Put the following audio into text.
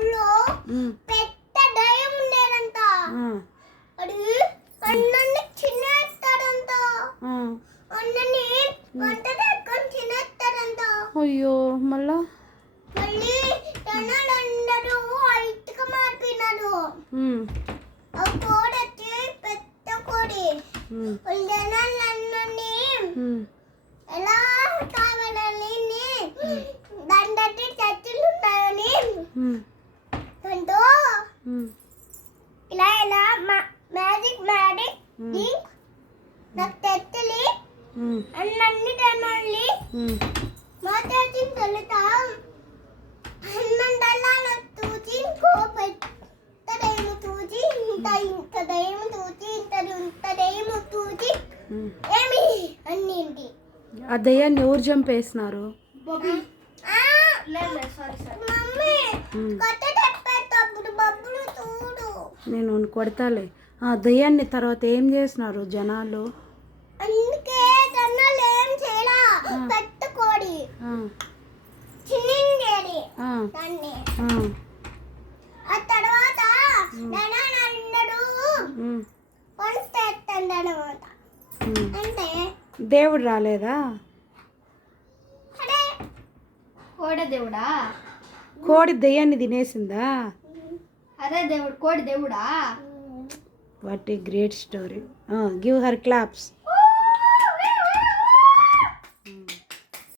ఊళ్ళో పెద్ద దయ్యం ఉండేదంట. అది అన్నని చిన్నేస్తాడంట. అన్నని వంట తెచ్చుకొని చిన్నేస్తాడంట అయ్యో మళ్ళా? మళ్ళీ జనాలందరూ ఐటుగా మారిపోయినారు. ఆ కోడి వచ్చి పెద్ద కోడి. జనాలన్నీ ఎలా కావాలని దగ్గర చర్చలు ఉన్నాయని ఇలా ఇలా మ్యాజిక్ మ్యాజిక్ లింక్ నాకు ఉమ్, అన్నీ ఉమ్. మాట్లాడి తెలుతాం. హనుమంతల్లా నాకు చూసి కోపెత్తడేమో చూసి ఇంత ఇంతదేమో చూసి ఇంత ఇంతదేమో చూసి ఉమ్. ఏమి? అన్నింటి ఆ దయ్యాన్ని ఎవరు చంపేసినారు? Mummy um. కొత్త నేను కొడతాలే. ఆ దయ్యాన్ని తర్వాత ఏం చేసినారు జనాలు? అందుకే జనాలు ఏం చేయలా? పెట్టుకోడి. ఆ, చిన్నిండేది ఆ, దాన్ని. ఆ, ఆ తర్వాత జనాలందరూ. అంటే దేవుడు రాలేదా? కోడి దేవుడా కోడి దయ్యాన్ని తినేసిందా? అరే దేవుడు కోడి దేవుడా? What a great story. Give her claps.